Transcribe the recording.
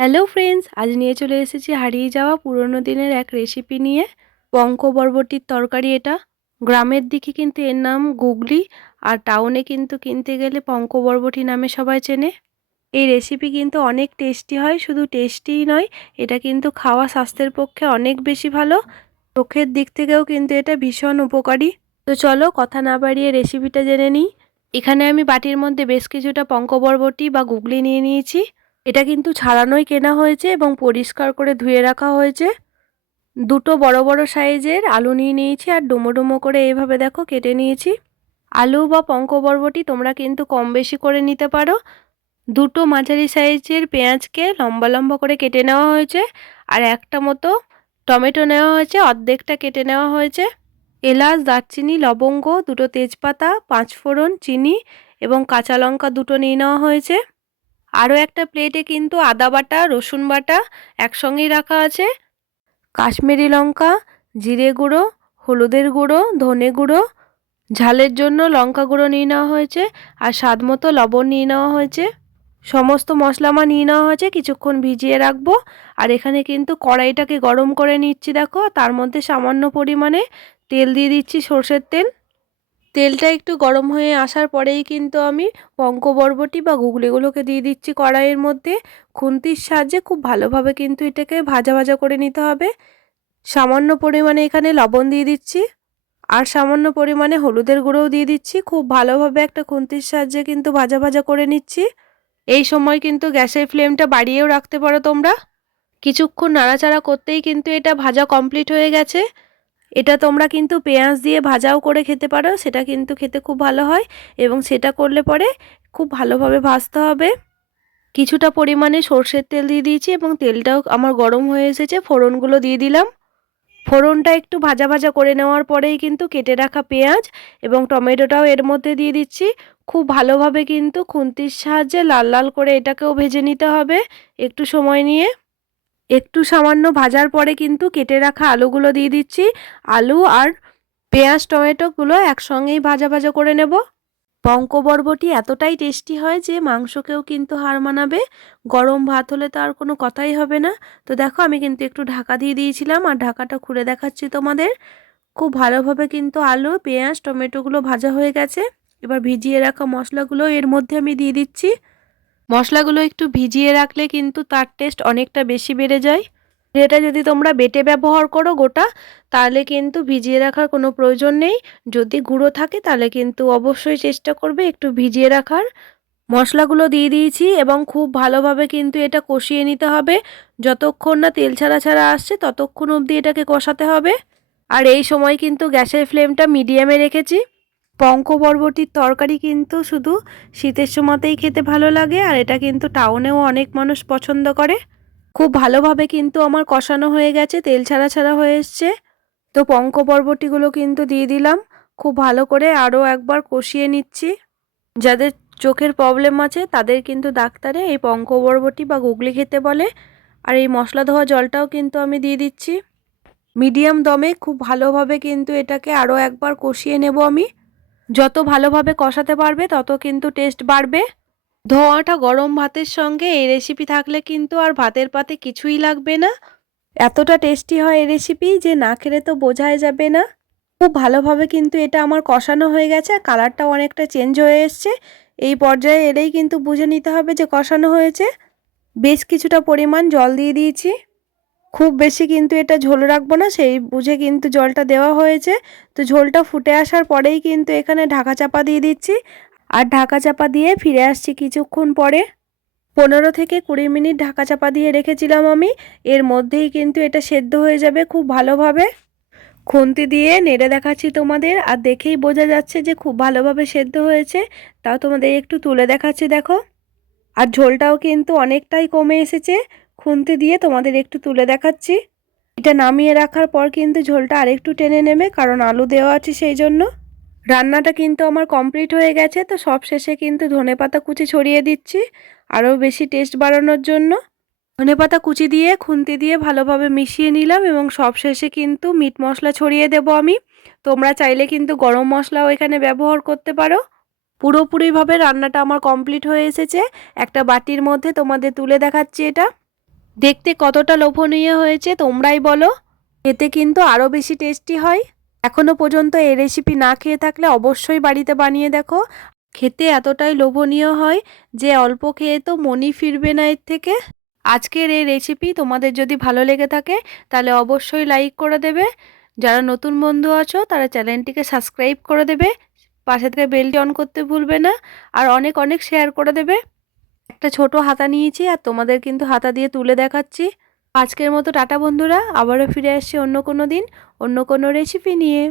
Hello friends, আজ নিয়ে চলে এসেছি হারিয়ে যাওয়া পুরনো দিনের এক রেসিপি নিয়ে। পঙ্ক বরবটির তরকারি এটা। গ্রামের দিকে কিন্তু এর নাম গুগলি, আর টাউনে কিন্তু কিনতে গেলে পঙ্ক বরবটি নামে সবাই চেনে। এই রেসিপি কিন্তু অনেক টেস্টি হয়, শুধু টেস্টিই নয়, এটা কিন্তু খাওয়া স্বাস্থ্যের পক্ষে অনেক বেশি ভালো। চোখের দিক থেকেও কিন্তু এটা ভীষণ উপকারী। তো চলো কথা না বাড়িয়ে রেসিপিটা জেনে নিই। এখানে আমি বাটির মধ্যে বেশ কিছুটা পঙ্ক বরবটি বা গুগলি নিয়ে নিয়েছি। এটা কিন্তু ছাড়ানোই কেনা হয়েছে এবং পরিষ্কার করে ধুয়ে রাখা হয়েছে। দুটো বড় বড় সাইজের আলু নিয়ে নিয়েছি আর ডুমো ডুমো করে এইভাবে দেখো কেটে নিয়েছি। আলু বা পঙ্ক বরবটি তোমরা কিন্তু কম বেশি করে নিতে পারো। দুটো মাঝারি সাইজের পেঁয়াজকে লম্বা লম্বা করে কেটে নেওয়া হয়েছে আর একটা মতো টমেটো নেওয়া হয়েছে, অর্ধেকটা কেটে নেওয়া হয়েছে। এলাচ, দারচিনি, লবঙ্গ, দুটো তেজপাতা, পাঁচফোড়ন, চিনি এবং কাঁচা লঙ্কা দুটো নিয়ে নেওয়া হয়েছে। আরও একটা প্লেটে কিন্তু আদা বাটা, রসুন বাটা একসঙ্গেই রাখা আছে। কাশ্মীরি লঙ্কা, জিরে গুঁড়ো, হলুদের গুঁড়ো, ধনে গুঁড়ো। ঝালের জন্য লঙ্কা গুঁড়ো নিয়ে নেওয়া হয়েছে আর স্বাদ মতো লবণ নিয়ে নেওয়া হয়েছে। সমস্ত মশলা নিয়ে নেওয়া হয়েছে, কিছুক্ষণ ভিজিয়ে রাখব। আর এখানে কিন্তু কড়াইটাকে গরম করে নিচ্ছি, দেখো। তার মধ্যে সামান্য পরিমাণে তেল দিয়ে দিচ্ছি সর্ষের তেল। তেলটা একটু গরম হয়ে আসার পরেই কিন্তু আমি পঙ্ক বরবটি বা গুগলিগুলোকে দিয়ে দিচ্ছি কড়াইয়ের মধ্যে। খুন্তির সাহায্যে খুব ভালোভাবে কিন্তু এটাকে ভাজা ভাজা করে নিতে হবে। সামান্য পরিমাণে এখানে লবণ দিয়ে দিচ্ছি। আর সামান্য পরিমাণে হলুদের গুঁড়োও দিয়ে দিচ্ছি। খুব ভালোভাবে একটা খুন্তির সাহায্যে কিন্তু ভাজা ভাজা করে নিচ্ছি। এই সময় কিন্তু গ্যাসের ফ্লেমটা বাড়িয়েও রাখতে পারো তোমরা। কিছুক্ষণ নাড়াচাড়া করতেই কিন্তু এটা ভাজা কমপ্লিট হয়ে গেছে। এটা তোমরা কিন্তু পেঁয়াজ দিয়ে ভাজাও করে খেতে পারো, সেটা কিন্তু খেতে খুব ভালো হয় এবং সেটা করলে পরে খুব ভালোভাবে ভাজতে হবে। কিছুটা পরিমাণে সর্ষের তেল দিয়ে দিয়েছি এবং তেলটাও আমার গরম হয়ে এসেছে, ফোড়নগুলো দিয়ে দিলাম। ফোড়নটা একটু ভাজা ভাজা করে নেওয়ার পরেই কিন্তু কেটে রাখা পেঁয়াজ এবং টমেটোটাও এর মধ্যে দিয়ে দিচ্ছি। খুব ভালোভাবে কিন্তু খুন্তির সাহায্যে লাল লাল করে এটাকেও ভেজে নিতে হবে একটু সময় নিয়ে। একটু সামান্য ভাজার পরে কিন্তু কেটে রাখা আলুগুলো দিয়ে দিচ্ছি। আলু আর পেঁয়াজ, টমেটোগুলো একসঙ্গেই ভাজা ভাজা করে নেব। পঙ্ক বরবটি এতটাই টেস্টি হয় যে মাংসকেও কিন্তু হার মানাবে। গরম ভাত হলে তো আর কোনো কথাই হবে না। তো দেখো, আমি কিন্তু একটু ঢাকা দিয়ে দিয়েছিলাম আর ঢাকাটা খুলে দেখাচ্ছি তোমাদের। খুব ভালোভাবে কিন্তু আলু, পেঁয়াজ, টমেটোগুলো ভাজা হয়ে গেছে। এবার ভিজিয়ে রাখা মশলাগুলো এর মধ্যে আমি দিয়ে দিচ্ছি। মশলাগুলো একটু ভিজিয়ে রাখলে কিন্তু তার টেস্ট অনেকটা বেশি বেড়ে যায়। এটা যদি তোমরা বেটে ব্যবহার করো গোটা, তাহলে কিন্তু ভিজিয়ে রাখার কোনো প্রয়োজন নেই। যদি গুঁড়ো থাকে, তাহলে কিন্তু অবশ্যই চেষ্টা করবে একটু ভিজিয়ে রাখার। মশলাগুলো দিয়ে দিয়েছি এবং খুব ভালোভাবে কিন্তু এটা কষিয়ে নিতে হবে। যতক্ষণ না তেল ছাড়া ছাড়া আসছে, ততক্ষণ অবধি এটাকে কষাতে হবে। আর এই সময় কিন্তু গ্যাসের ফ্লেমটা মিডিয়ামে রেখেছি। পঙ্ক বরবটির তরকারি কিন্তু শুধু শীতের সময়তেই খেতে ভালো লাগে, আর এটা কিন্তু টাউনেও অনেক মানুষ পছন্দ করে। খুব ভালোভাবে কিন্তু আমার কষানো হয়ে গেছে, তেল ছাড়া ছাড়া হয়ে এসছে। তো পঙ্ক বরবটিগুলো কিন্তু দিয়ে দিলাম, খুব ভালো করে আরও একবার কষিয়ে নিচ্ছি। যাদের চোখের প্রবলেম আছে, তাদের কিন্তু ডাক্তারে এই পঙ্ক বরবটি বা গুগলি খেতে বলে, আর এই মশলা ধোয়া জলটাও কিন্তু আমি দিয়ে দিচ্ছি। মিডিয়াম দমে খুব ভালোভাবে কিন্তু এটাকে আরও একবার কষিয়ে নেব আমি। যত ভালোভাবে কষাতে পারবে, তত কিন্তু টেস্ট বাড়বে। ধোঁয়াটা গরম ভাতের সঙ্গে এই রেসিপি থাকলে কিন্তু আর ভাতের পাতে কিছুই লাগবে না। এতটা টেস্টি হয় এই রেসিপি যে না খেলে তো বোঝাই যাবে না। খুব ভালোভাবে কিন্তু এটা আমার কষানো হয়ে গেছে কালারটাও অনেকটা চেঞ্জ হয়ে এসছে। এই পর্যায়ে এলেই কিন্তু বুঝে নিতে হবে যে কষানো হয়েছে। বেশ কিছুটা পরিমাণ জল দিয়ে দিয়েছি। খুব বেশি কিন্তু এটা ঝোল রাখব না, সেই বুঝে কিন্তু জলটা দেওয়া হয়েছে। তো ঝোলটা ফুটে আসার পরেই কিন্তু এখানে ঢাকা চাপা দিয়ে দিচ্ছি। আর ঢাকা চাপা দিয়ে ফিরে আসছি কিছুক্ষণ পরে। পনেরো থেকে কুড়ি মিনিট ঢাকা চাপা দিয়ে রেখেছিলাম আমি। এর মধ্যেই কিন্তু এটা সেদ্ধ হয়ে যাবে খুব ভালোভাবে। খুন্তি দিয়ে নেড়ে দেখাচ্ছি তোমাদের। আর দেখেই বোঝা যাচ্ছে যে খুব ভালোভাবে সেদ্ধ হয়েছে। তাও তোমাদের একটু তুলে দেখাচ্ছি, দেখো। আর ঝোলটাও কিন্তু অনেকটাই কমে এসেছে। খুন্তি দিয়ে তোমাদের একটু তুলে দেখাচ্ছি। এটা নামিয়ে রাখার পর কিন্তু ঝোলটা আরেকটু টেনে নেবে, কারণ আলু দেওয়া আছে সেই জন্য। রান্নাটা কিন্তু আমার কমপ্লিট হয়ে গেছে, তো সব শেষে কিন্তু ধনে পাতা কুচি ছড়িয়ে দিচ্ছি, আরও বেশি টেস্ট বাড়ানোর জন্য। ধনে পাতা কুচি দিয়ে, খুন্তি দিয়ে ভালোভাবে মিশিয়ে নিলাম এবং সব শেষে কিন্তু মিট মশলা ছড়িয়ে দেব আমি। তোমরা চাইলে কিন্তু গরম মশলাও এখানে ব্যবহার করতে পারো। পুরোপুরিভাবে রান্নাটা আমার কমপ্লিট হয়ে এসেছে, একটা বাটির মধ্যে তোমাদের তুলে দেখাচ্ছি এটা। দেখতে কতটা লোভনীয় হয়েছে তোমরাই বলো। এতে কিন্তু আরও বেশি টেস্টি হয়। এখনও পর্যন্ত এই রেসিপি না খেয়ে থাকলে অবশ্যই বাড়িতে বানিয়ে দেখো। খেতে এতটাই লোভনীয় হয় যে অল্প খেয়ে তো মনই ফিরবে না এর থেকে। আজকের এই রেসিপি তোমাদের যদি ভালো লেগে থাকে, তাহলে অবশ্যই লাইক করে দেবে। যারা নতুন বন্ধু আছো, তারা চ্যানেলটিকে সাবস্ক্রাইব করে দেবে। পাশে থেকে বেলটি অন করতে ভুলবে না। আর অনেক অনেক শেয়ার করে দেবে। একটা ছোট হাতা নিয়েছি আর তোমাদের কিন্তু হাতা দিয়ে তুলে দেখাচ্ছি। আজকের মতো টাটা বন্ধুরা, আবারও ফিরে আসছি অন্য কোনো দিন, অন্য কোনো রেসিপি নিয়ে।